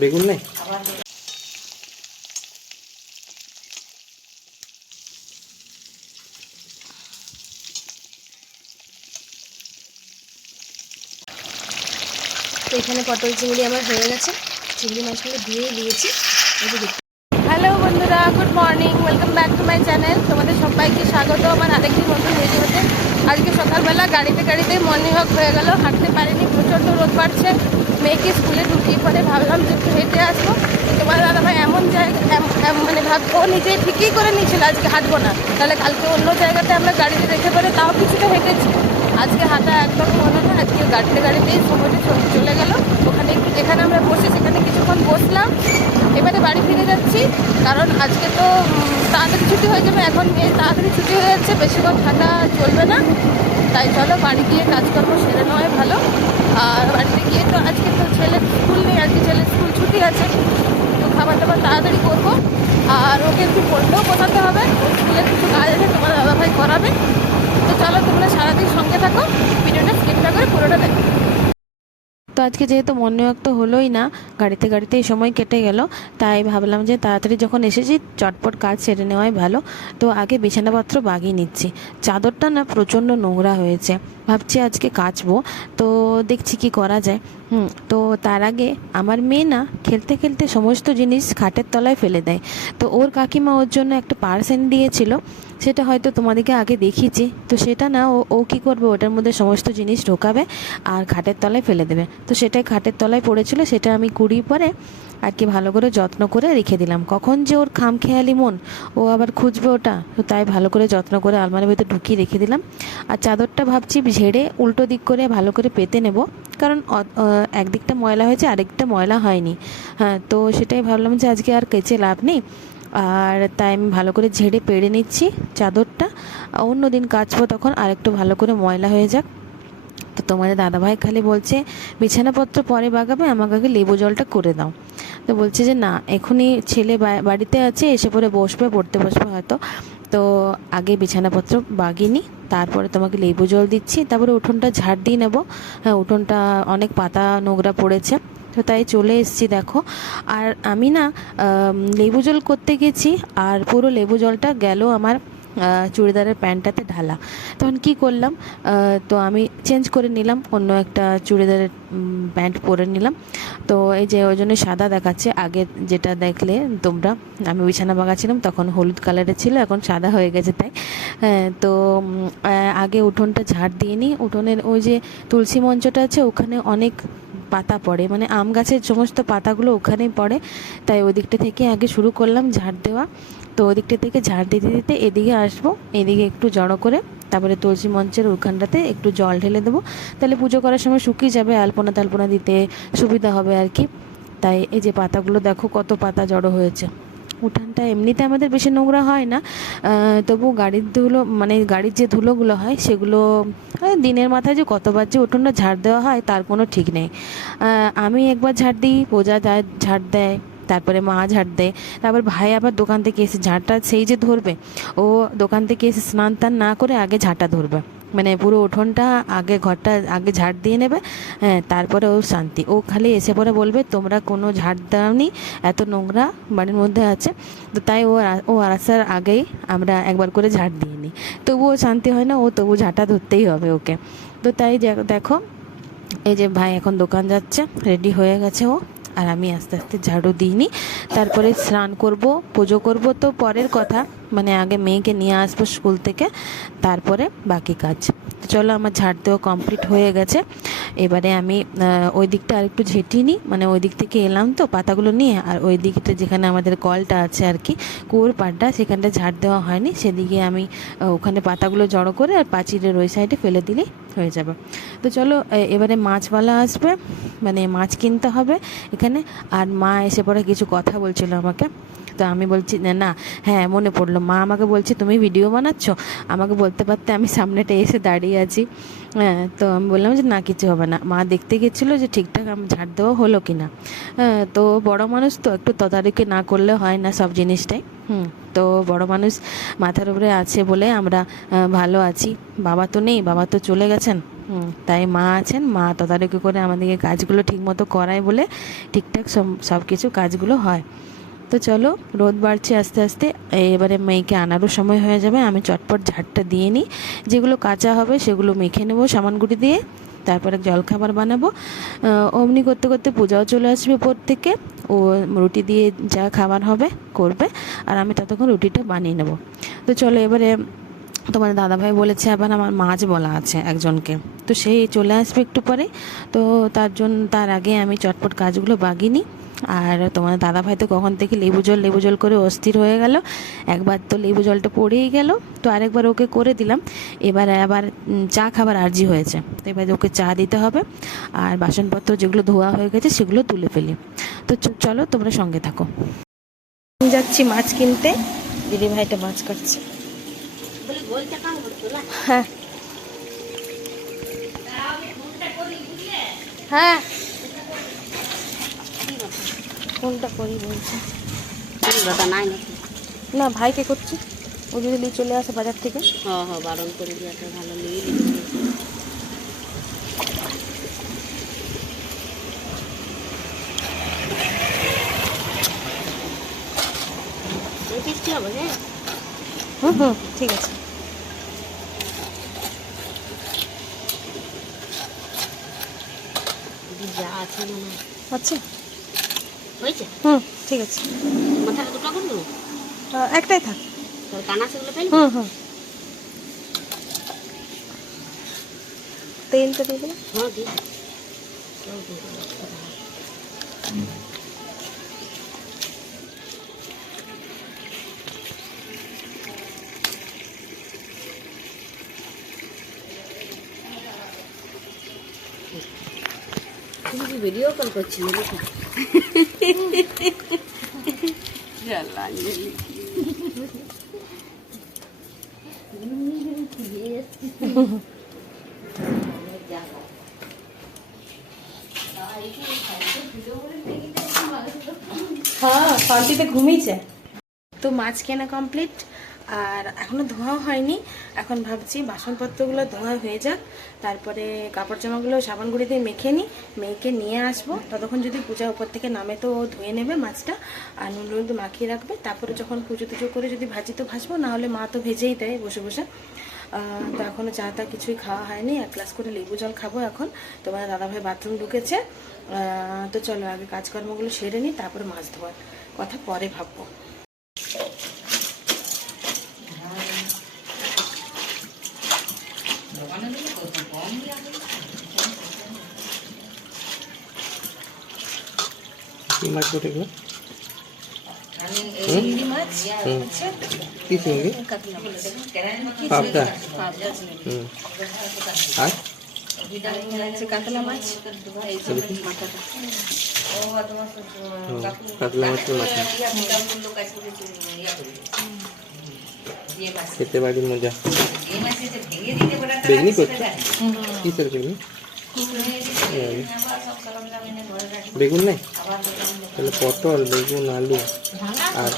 বেগুন নেই? তো এখানে পটল চিংড়ি আমার হয়ে গেছে। চিংড়ি মাছগুলো দিয়েই দিয়েছি। হ্যালো বন্ধুরা good morning welcome to my channel, তোমাদের সবাইকে স্বাগত। আমার আরেকটি নতুন ভিডিওতে। আজকে সকালবেলা গাড়িতে গাড়িতে মর্নিং ওয়াক হয়ে গেল। হাঁটতে পারিনি, প্রচণ্ড রোদ পাচ্ছে মেয়েকে স্কুলে ঢুকিয়ে পরে ভাবলাম যে একটু হেঁটে আসব। তোমার দাদা ভাই এমন জায়গা মানে ভাব ও নিজে ঠিকই করে নিয়েছিল আজকে হাঁটবো না। তাহলে কালকে অন্য জায়গাতে আমরা গাড়িতে রেখে পরে তাও কিছুটা হেঁটেছি। আজকে হাঁটা একদম হলো না, আজকে গাড়িতে গাড়িতেই সময়টা চলে গেল। ওখানে একটু যেখানে আমরা বসে সেখানে কিছুক্ষণ বসলাম। এবারে বাড়ি ফিরে যাচ্ছি, কারণ আজকে তো তাড়াতাড়ি ছুটি হয়ে যাবে। এখন তাড়াতাড়ি ছুটি হয়ে যাচ্ছে বেশিক্ষণ থাকা চলবে না। তাই চলো বাড়ি গিয়ে কাজকর্ম সেরে নেওয়াই ভালো। আর বাড়িতে গিয়ে তো আজকে তো ছেলের স্কুল নেই, আজকে ছেলের স্কুল ছুটি আছে। তো খাবার দাবার তাড়াতাড়ি করব। আর ওকে একটু পড়তেও বোঝাতে হবে। স্কুলের কিছু কাজ আছে, তোমার দাদাভাই করাবে। তো চলো তোমরা সারাদিন সঙ্গে থাকো। ভিডিওটা স্কিপ না করে পুরোটা দেখো। আজকে যেহেতু তো হলোই না, গাড়িতে গাড়িতে এই সময় কেটে গেল, তাই ভাবলাম যে তাড়াতাড়ি যখন এসেছি চটপট কাজ সেরে নেওয়াই ভালো। তো আগে বিছানাপত্র বাগিয়ে নিচ্ছি। চাদরটা না প্রচণ্ড নোংরা হয়েছে। ভাবছি আজকে কাচবো। তো দেখছি কি করা যায়। হুম, তো তার আগে আমার মেয়ে না খেলতে খেলতে সমস্ত জিনিস খাটের তলায় ফেলে দেয়। তো ওর কাকিমা ওর জন্য একটা পার্স এনে দিয়েছিল। সেটা হয়তো তোমাদেরকে আগে দেখিয়েছি। তো সেটা না ও ও কী করবে? ওটার মধ্যে সমস্ত জিনিস ঢোকাবে আর খাটের তলায় ফেলে দেবে। তো সেটাই খাটের তলায় পড়েছিল। সেটা আমি কুড়িয়ে পরে আর কি ভালো করে যত্ন করে রেখে দিলাম। কখন যে ওর খাম খেয়ালি মন, ও আবার খুঁজবে ওটা, তো তাই ভালো করে যত্ন করে আলমারির ভিতরে ঢুকিয়ে রেখে দিলাম। আর চাদরটা ভাবছি ঝেড়ে উল্টো দিক করে ভালো করে পেতে নেব, কারণ একদিকটা ময়লা হয়েছে, আরেকটা ময়লা হয়নি। হ্যাঁ তো সেটাই ভাবলাম যে আজকে আর কেচে লাভ নেই। আর তাই আমি ভালো করে ঝেড়ে পেড়ে নিচ্ছি চাদরটা। অন্য দিন কাচবো তখন আরেকটু ভালো করে ময়লা হয়ে যাক। তো তোমাদের দাদাভাই খালি বলছে, বিছানাপত্র পরে বাগাবে, আমাকে আগে লেবু জলটা করে দাও। তো বলছে যে, না, এখনই ছেলে বাড়িতে আছে, এসে পরে বসবে, পড়তে বসবে হয়তো। তো আগে বিছানাপত্র বাগিনি, তারপরে তোমাকে লেবু জল দিচ্ছি, তারপরে উঠোনটা ঝাড় দিয়ে নেব। হ্যাঁ উঠোনটা অনেক পাতা নোংরা পড়েছে। তো তাই চলে এসেছি, দেখো। আর আমি না লেবু জল করতে গেছি, আর পুরো লেবু জলটা গেল আমার চুড়িদারের প্যান্টটাতে ঢালা। তখন কি করলাম তো আমি চেঞ্জ করে নিলাম অন্য একটা চুড়িদারের প্যান্ট পরে নিলাম। তো এই যে ওই জন্য সাদা দেখাচ্ছে আগে যেটা দেখলে তোমরা আমি বিছানা বাগাচ্ছিলাম তখন হলুদ কালারের ছিল এখন সাদা হয়ে গেছে তাই। হ্যাঁ, তো আগে উঠোনটা ঝাড় দিয়ে নিই। উঠোনের ওই যে তুলসী মঞ্চটা আছে ওখানে অনেক পাতা পড়ে মানে আম গাছের সমস্ত পাতাগুলো ওখানেই পড়ে। তাই ওই দিকটা থেকে আগে শুরু করলাম ঝাড় দেওয়া। তো ওই দিকটা থেকে ঝাড় দিতে দিতে এদিকে আসব, এদিকে একটু জড়ো করে তারপরে তুলসী মঞ্চের ওখানটাতে একটু জল ঢেলে দেবো। তাহলে পুজো করার সময় শুকিয়ে যাবে, আলপনা তালপনা দিতে সুবিধা হবে আর কি। তাই এই যে পাতাগুলো দেখো কত পাতা জড়ো হয়েছে। উঠানটা এমনিতে আমাদের বেশি নোংরা হয় না তবু গাড়ির ধুলো মানে গাড়ির যে ধুলোগুলো হয় সেগুলো দিনের মাথায় যে কতবার যে উঠোনটা ঝাড় দেওয়া হয় তার কোনো ঠিক নেই। আমি একবার ঝাড় দিই, পূজা ঝাড় দেয়। তারপরে মা ঝাড় দেয়। তারপর ভাই আবার দোকান থেকে এসে ঝাড়টা সেই যে ধরবে, ও দোকান থেকে এসে স্নান টান না করে আগে ঝাঁটা ধরবে। মানে পুরো উঠোনটা আগে ঘরটা আগে ঝাড় দিয়ে নেবে হ্যাঁ তারপরে ও শান্তি। ও খালি এসে পরে বলবে, তোমরা কোনো ঝাড় দাওনি, এত নোংরা বাড়ির মধ্যে আছে। তো তাই ও ও আসার আগেই আমরা একবার করে ঝাড় দিয়ে নিই। তবুও শান্তি হয় না, ও তবু ঝাঁটা ধরতেই হবে ওকে। তো তাই দেখো, এই যে ভাই এখন দোকান যাচ্ছে রেডি হয়ে গেছে ও। আর আমি আস্তে আস্তে ঝাড়ু দিইনি। তারপরে স্নান করব পুজো করব। তো পরের কথা মানে আগে মেয়েকে নিয়ে আসব স্কুল থেকে, তারপরে বাকি কাজ। চলো আমার ঝাড় দেওয়া কমপ্লিট হয়ে গেছে। এবারে আমি ওই দিকটা আর একটু ঝেঁটিয়ে নিই। মানে ওই দিক থেকে এলাম তো পাতাগুলো নিয়ে, আর ওই দিকটা যেখানে আমাদের কলটা আছে আর কি, কুয়োর পাড়টা, সেখানটা ঝাড় দেওয়া হয়নি। সেদিকে আমি ওখানে পাতাগুলো জড়ো করে আর পাঁচিলের ওই সাইডে ফেলে দিলেই হয়ে যাবে। তো চলো এবারে মাছওয়ালা আসবে। মানে মাছ কিনতে হবে এখানে। আর মা এসে পরে কিছু কথা বলছিল আমাকে। তো আমি বলছি না হ্যাঁ মনে পড়ল। মা আমাকে বলছে তুমি ভিডিও বানাচ্ছ? আমাকে বলতে পারতে আমি সামনেটা এসে দাঁড়িয়ে আছি। হ্যাঁ তো আমি বললাম যে না কিছু হবে না। মা দেখতে গেছিল যে ঠিকঠাক আমি ঝাড় দেওয়া হলো কি না হ্যাঁ, তো বড় মানুষ তো একটু তদারকি না করলে হয় না সব জিনিসটাই। হুম তো বড় মানুষ মাথার উপরে আছে বলে আমরা ভালো আছি। বাবা তো নেই বাবা তো চলে গেছেন। তাই মা আছেন। মা তদারকি করে আমাদেরকে কাজগুলো ঠিকমতো করায় বলে ঠিকঠাক সব কিছু কাজগুলো হয়। তো চলো, রোদ বাড়ছে আস্তে আস্তে, এবারে মেয়েকে আনারও সময় হয়ে যাবে, আমি চটপট ঝাড়টা দিয়ে নিই। যেগুলো কাঁচা হবে সেগুলো মেখে নেব সামানগুটি দিয়ে, তারপরে জলখাবার বানাবো। অমনি করতে করতে পূজাও চলে আসবে উপর থেকে, ও রুটি দিয়ে যা খাবার হবে করবে, আর আমি ততক্ষণ রুটিটা বানিয়ে নেব। তো চলো এবারে, তোমার দাদাভাই বলেছে আবার আমার মাছ বলা আছে একজনকে, তো সেই চলে আসবে একটু পরে। তো তার জন্য, তার আগে আমি চটপট কাজগুলো বাগিয়ে নিই। আর তোমার দাদা ভাই তো কখন থেকে লেবু জল লেবু জল করে অস্থির হয়ে গেল। একবার তো লেবু জলটা পড়েই গেল। তো আরেকবার ওকে করে দিলাম। এবার, আবার চা খাবার আর্জি হয়েছে। তো এবার ওকে চা দিতে হবে। আর বাসনপত্র যেগুলো ধোয়া হয়ে গেছে সেগুলো তুলে ফেলি। তো চলো তোমরা সঙ্গে থাকো। যাচ্ছি মাছ কিনতে। দিদি ভাইটা মাছ কাটছে। হ্যাঁ। হ্যাঁ। কোনটা করি বলছি। নাই নাকি? না ভাইকে করছি? ও যদি নিয়ে চলে আসে বাজার থেকে। হ্যাঁ হ্যাঁ বারণ করে দিয়াটা ভালো হ্যাঁ হুম হুম ঠিক আছে। যা আছে। আচ্ছা হয়েছে? হুম ঠিক আছে। মাথাটা দুটো করব আহ, একটাই থাক। তোর কানা সেগুলো ফেলব? হুম হুম। তেলটা দিয়ে দেবো হ্যাঁ দি সব দিয়ে দেবো। তুমি কি ভিডিও কল করছিলে? নাকি হ্যাঁ শান্তিতে ঘুমিয়েছে। তো মাছ কেনা কমপ্লিট আর এখনও ধোয়া হয়নি। এখন ভাবছি বাসনপত্রগুলো ধোয়া হয়ে যাক। তারপরে কাপড় জামাগুলো সাবান গুঁড়ি দিয়ে মেখে নিই, মেখে নিয়ে আসব। ততক্ষণ যদি পূজা উপর থেকে নামে তো ধুয়ে নেবে মাছটা। আর নুন হলুদ মাখিয়ে রাখবে। তারপরে যখন পুজো টুজো করে যদি ভাজি তো ভাজবো, নাহলে মা তো ভেজেই দেয় বসে বসে। তো এখনও চা তা কিছুই খাওয়া হয়নি। এক গ্লাস করে লেবু জল খাব এখন। তোমার দাদাভাই বাথরুম ঢুকেছে। তো চলো আগে কাজকর্মগুলো সেরে নিই, তারপরে মাছ ধোয়ার কথা পরে ভাববো। কি মাছ ওটা এগুলো? চিংড়ি মাছ হুম। আছে কি চিংড়ি? পাবদা। হুম। আর? কাতলা মাছ কাতলা মাছের মাথা। খেতে পারি মজা। বেগনি করছ কিসের বেগনি? বেগুন নেই? তাহলে পটল বেগুন আলু আর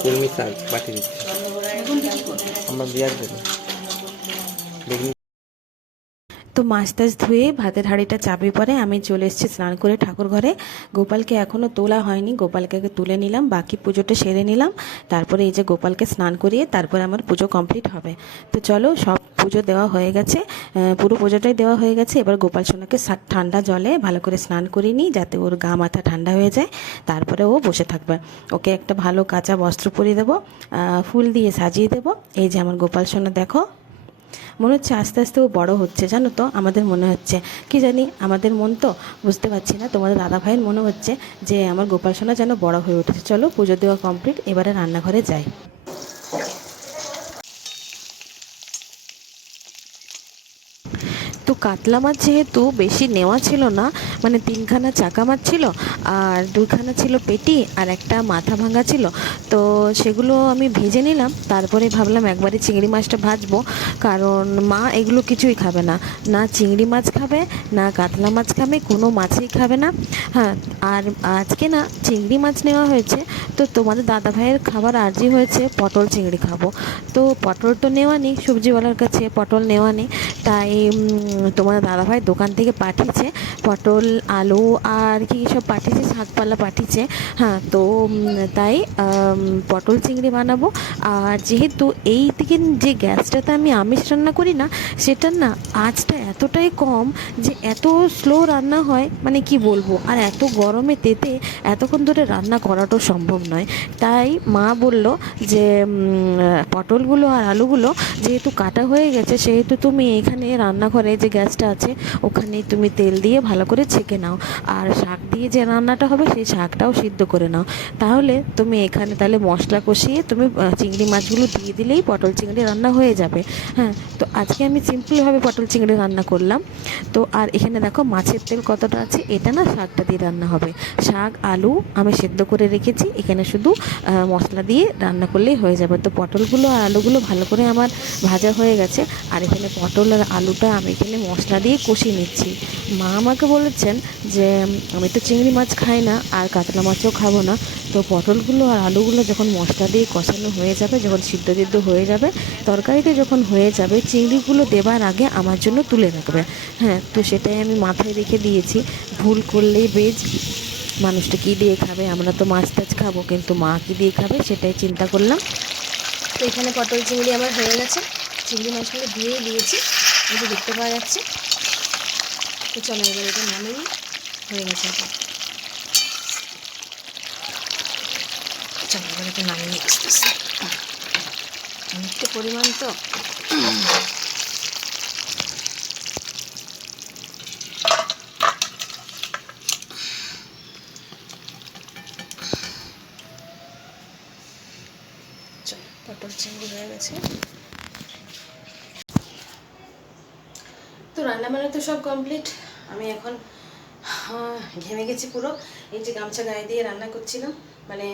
কলমি শাক পাঠিয়ে দিচ্ছি। আমরা বিয়ার দেবো বেগুন তো মাছ টাছ ধুয়ে ভাতের হাঁড়িটা চাপে পরে আমি চলে এসেছি স্নান করে ঠাকুর ঘরে। গোপালকে এখনও তোলা হয়নি, গোপালকে তুলে নিলাম, বাকি পুজোটা সেরে নিলাম। তারপরে এই যে গোপালকে স্নান করিয়ে তারপরে আমার পুজো কমপ্লিট হবে। তো চলো সব পুজো দেওয়া হয়ে গেছে পুরো পুজোটাই দেওয়া হয়ে গেছে। এবার গোপাল সোনাকে ঠান্ডা জলে ভালো করে স্নান করিয়ে নিই, যাতে ওর গা মাথা ঠান্ডা হয়ে যায়। তারপরে ও বসে থাকবে। ওকে একটা ভালো কাঁচা বস্ত্র পরিয়ে দেবো ফুল দিয়ে সাজিয়ে দেবো। এই যে আমার গোপাল সোনা, দেখো। মনে হচ্ছে আস্তে আস্তে ও বড় হচ্ছে, জানো তো? আমাদের মনে হচ্ছে। কি জানি? আমাদের মন তো বুঝতে পারছি না। তোমাদের দাদা ভাইয়ের মনে হচ্ছে যে আমার গোপাল সোনা যেন বড় হয়ে উঠেছে। চলো পুজো দেওয়া কমপ্লিট এবারে রান্নাঘরে যাই। তো কাতলা মাছ যেহেতু বেশি নেওয়া ছিল না মানে তিনখানা চাকা মাছ ছিল আর দুইখানা ছিল পেটি আর একটা মাথা ভাঙা ছিল, তো সেগুলো আমি ভেজে নিলাম। তারপরে ভাবলাম একবারে চিংড়ি মাছটা ভাজবো, কারণ মা এগুলো কিছুই খাবে না। না চিংড়ি মাছ খাবে, না কাতলা মাছ খাবে, কোনো মাছই খাবে না। হ্যাঁ আর আজকে না চিংড়ি মাছ নেওয়া হয়েছে, তো তোমাদের দাদা ভাইয়ের খাবার আর্জি হয়েছে, পটল চিংড়ি খাব। তো পটল তো নেওয়া নেই, সবজিওয়ালার কাছে পটল নেওয়া নেই, তাই তোমার দাদাভাই দোকান থেকে পাঠিয়েছে, পটল, আলু আর কি কী সব পাঠিয়েছে, শাকপালা পাঠিয়েছে। হ্যাঁ তো তাই পটল চিংড়ি বানাবো। আর যেহেতু এই দিকে যে গ্যাসটাতে আমি আমিষ রান্না করি না, সেটার না আঁচটা এতটাই কম যে এত স্লো রান্না হয় মানে কি বলব? আর এত গরমে তেতে এতক্ষণ ধরে রান্না করাটাও সম্ভব নয়। তাই মা বলল যে পটলগুলো আর আলুগুলো যেহেতু কাটা হয়ে গেছে, সেহেতু তুমি এখানে রান্নাঘরে যে গ্যাসটা আছে, ওখানে তুমি তেল দিয়ে ভালো করে ছেঁকে নাও। আর শাক দিয়ে যে রান্নাটা হবে, সেই শাকটাও সিদ্ধ করে নাও। তাহলে তুমি এখানে তাহলে মশলা কষিয়ে তুমি চিংড়ি মাছগুলো দিয়ে দিলেই পটল চিংড়ি রান্না হয়ে যাবে। হ্যাঁ তো আজকে আমি সিম্পলভাবে পটল চিংড়ি রান্না করলাম। তো আর এখানে দেখো মাছের তেল কতটা আছে, এটা না শাকটা দিয়ে রান্না হবে। শাক, আলু আমি সেদ্ধ করে রেখেছি, এখানে শুধু মশলা দিয়ে রান্না করলেই হয়ে যাবে। তো পটলগুলো আর আলুগুলো ভালো করে আমার ভাজা হয়ে গেছে। আর এখানে পটল আর আলুটা আমি এখানে মশলা দিয়ে কষিয়ে নিচ্ছি। মা আমাকে বলেছেন যে, আমি তো চিংড়ি মাছ খাই না আর কাতলা মাছও খাব না। তো পটলগুলো আর আলুগুলো যখন মশলা দিয়ে কষানো হয়ে যাবে, যখন সিদ্ধ সিদ্ধ হয়ে যাবে, তরকারিতে যখন হয়ে যাবে, চিংড়িগুলো দেবার আগে আমার জন্য তুলে রাখবে। হ্যাঁ তো সেটাই আমি মাথায় রেখে দিয়েছি। ভুল করলেই বেজ মানুষটা কী দিয়ে খাবে? আমরা তো মাছ টাছ খাব, কিন্তু মা কী দিয়ে খাবে সেটাই চিন্তা করলাম। তো এখানে পটল চিংড়ি আমার হয়ে গেছে। চিংড়ি মাছগুলো দিয়েই দিয়েছি। যে দেখতে পাওয়া যাচ্ছে। তো চলো এবার এটা নামিয়ে হয়ে গেছে এটা। চলো এবার এটা নামিয়ে অনেকটা পরিমাণ তো। চলো, পটল চিংড়ি হয়ে গেছে। তো রান্না বান্না তো সব কমপ্লিট আমি এখন ঘেমে গেছি পুরো। এই যে গামছা গায়ে দিয়ে রান্না করছিলাম মানে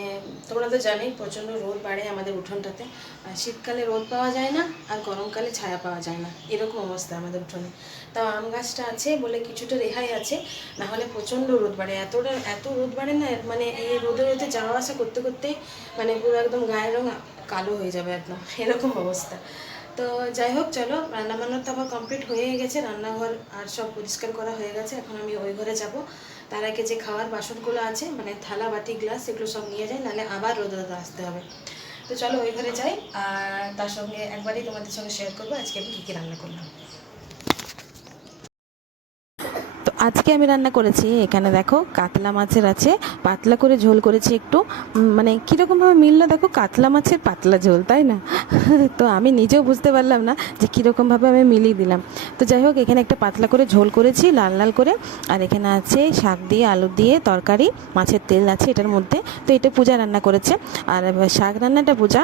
তোমরা তো জানোই প্রচণ্ড রোদ বাড়ে আমাদের উঠোনটাতে। আর শীতকালে রোদ পাওয়া যায় না, আর গরমকালে ছায়া পাওয়া যায় না। এরকম অবস্থা আমাদের উঠোনে। তাও আম গাছটা আছে বলে কিছুটা রেহাই আছে, না হলে প্রচণ্ড রোদ বাড়ে। এতটা, এত রোদ বাড়ে না মানে এই রোদে রোদে যাওয়া আসা করতে করতেই মানে পুরো একদম গায়ের রং কালো হয়ে যাবে একদম। এরকম অবস্থা। তো যাই হোক, চলো রান্না বান্না তো আমার কমপ্লিট হয়ে গেছে, রান্নাঘর আর সব পরিষ্কার করা হয়ে গেছে, এখন আমি ওই ঘরে যাব। তার আগে যে খাওয়ার বাসনগুলো আছে মানে থালা, বাটি, গ্লাস, এগুলো সব নিয়ে যাই, নাহলে আবার রোদে আসতে হবে। তো চলো, ওই ঘরে যাই, আর তার সঙ্গে একবারই তোমাদের সঙ্গে শেয়ার করব, আজকে আমি কী কী রান্না করলাম তো আজকে আমি রান্না করেছি, এখানে দেখো কাতলা মাছের আছে, পাতলা করে ঝোল করেছি একটু। মানে কীরকমভাবে মিললো দেখো, কাতলা মাছের পাতলা ঝোল, তাই না? তো আমি নিজেও বুঝতে পারলাম না যে কীরকমভাবে আমি মিলিয়ে দিলাম। তো যাই হোক, এখানে একটা পাতলা করে ঝোল করেছি, লাল লাল করে। আর এখানে আছে শাক দিয়ে, আলু দিয়ে, তরকারি, মাছের তেল আছে এটার মধ্যে। তো এটা পূজা রান্না করেছে। আর শাক রান্নাটা পূজা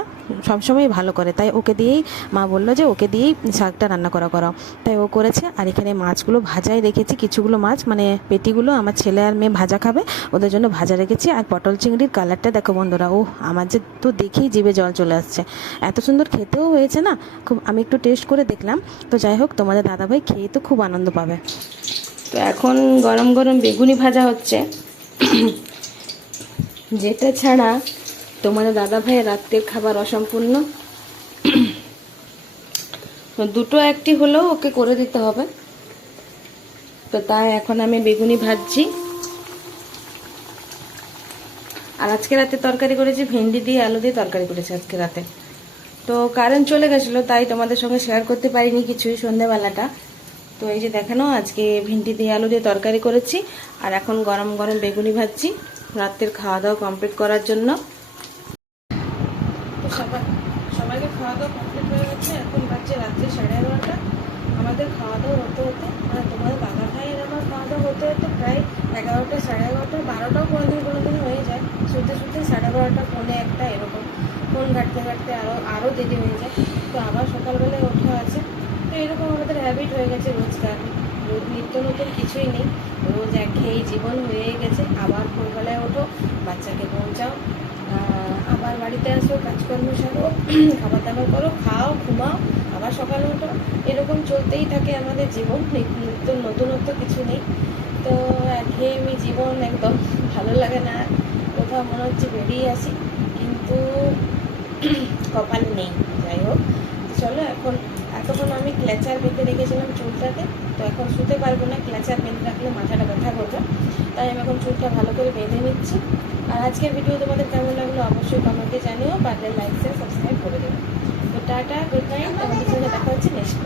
সবসময় ভালো করে। তাই ওকে দিয়েই, মা বলল যে, ওকে দিয়েই শাকটা রান্না করা, করাও। তাই ও করেছে। আর এখানে মাছগুলো ভাজাই রেখেছি, কিছুগুলো মাছ। মানে পেটিগুলো আমার ছেলে আর মেয়ে ভাজা খাবে, ওদের জন্য ভাজা রেখেছি। আর পটল চিংড়ির কালারটা দেখো বন্ধুরা ও আমার যে তো দেখেই জিভে জল চলে আসছে। এত সুন্দর খেতেও হয়েছে না? খুব, আমি একটু টেস্ট করে দেখলাম। তো যাই হোক, তোমাদের দাদাভাই খেয়ে তো খুব আনন্দ পাবে। তো এখন গরম গরম বেগুনি ভাজা হচ্ছে। যেটা ছাড়া তোমাদের দাদাভাইয়ের রাত্রের খাবার অসম্পূর্ণ। দুটো একটি হলেও ওকে করে দিতে হবে। তো তাই এখন আমি বেগুনি ভাজছি। আর আজকে রাতে তরকারি করেছি, ভেন্ডি দিয়ে আলু দিয়ে তরকারি করেছি আজকে রাতে। তো কারেন্ট চলে গেছিল, তাই তোমাদের সঙ্গে শেয়ার করতে পারিনি কিছুই সন্ধ্যাবেলাটা তো এই যে দেখানো আজকে ভেন্ডি দিয়ে আলু দিয়ে তরকারি করেছি, আর এখন গরম গরম বেগুনি ভাজছি, রাতের খাওয়া দাওয়া কমপ্লিট করার জন্য। সবাইকে খাওয়া দাওয়া কমপ্লিট হয়ে গেছে, এখন বাজছে রাত্রে সাড়ে এগারোটা। আমাদের খাওয়া দাওয়া হতে হতে তোমাদের দাদা দাওয়া হতে হতে প্রায় এগারোটা, সাড়ে এগারোটা বারোটাও কোনো দিন কোনো দিন হয়ে যায়। শুতে শুতে সাড়ে বারোটা, পৌনে একটা এরকম। ফোন ঘাটতে ঘাটতে আরও আরও দেরি হয়ে যায়। তো আবার সকালবেলায় ওঠা আছে। তো এরকম আমাদের হ্যাবিট হয়ে গেছে রোজকার। রোজ নিত্য নতুন কিছুই নেই। রোজ একঘেয়েই জীবন হয়ে গেছে। আবার ভোরবেলায় ওঠো, বাচ্চাকে পৌঁছাও। আবার বাড়িতে আসো, কাজকর্ম সারো খাবার দাবার করো, খাও, ঘুমাও, আবার সকালে ওঠো। এরকম চলতেই থাকে আমাদের জীবন। নিত্য নতুনত্ব কিছু নেই। একঘেয়েমি জীবন একদম ভালো লাগে না। কোথাও মনে হচ্ছে বেরিয়ে আসি, কিন্তু কপাল নেই, যাই হোক। চলো এখন তখন আমি ক্ল্যাচার বেঁধে রেখেছিলাম চুলটাতে, তো এখন শুতে পারব না ক্ল্যাচার বেঁধে রাখলে মাথাটা ব্যথা করবে। তাই আমি এখন চুলটা ভালো করে বেঁধে নিচ্ছি। আর আজকের ভিডিও তোমাদের কেমন লাগল অবশ্যই কমেন্টে জানিও, পারলে লাইক শেয়ার সাবস্ক্রাইব করে দেবে। তো টাটা গুড নাইট আমাদের সঙ্গে দেখা হচ্ছে নেক্সট